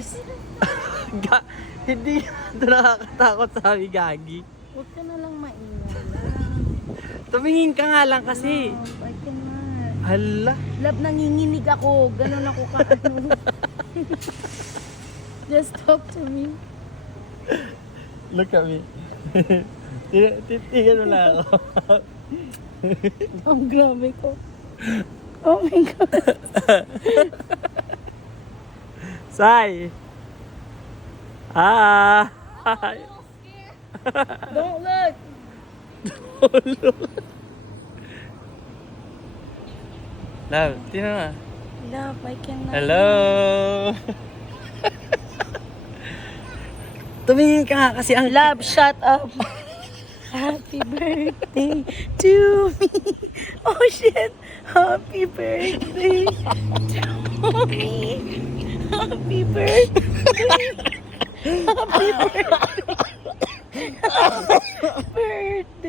please. Hindi ito nakakatakot, sabi Gagi. Huwag ka na lang maingay. Tumingin ka nga lang kasi. Love, I cannot. Hala. Love, nanginginig ako. Ganun ako ka ano. Just talk to me. Look at me. Titigan mo na ako. Ang grabe ko. Oh my God. Sai. Ah. Don't look. Love, tingnan nga. Love, I cannot. Hello. Tumingin ka nga kasi ang... Love, shut up. Happy birthday to me. Oh shit. Happy birthday to me. Happy birthday. Happy birthday.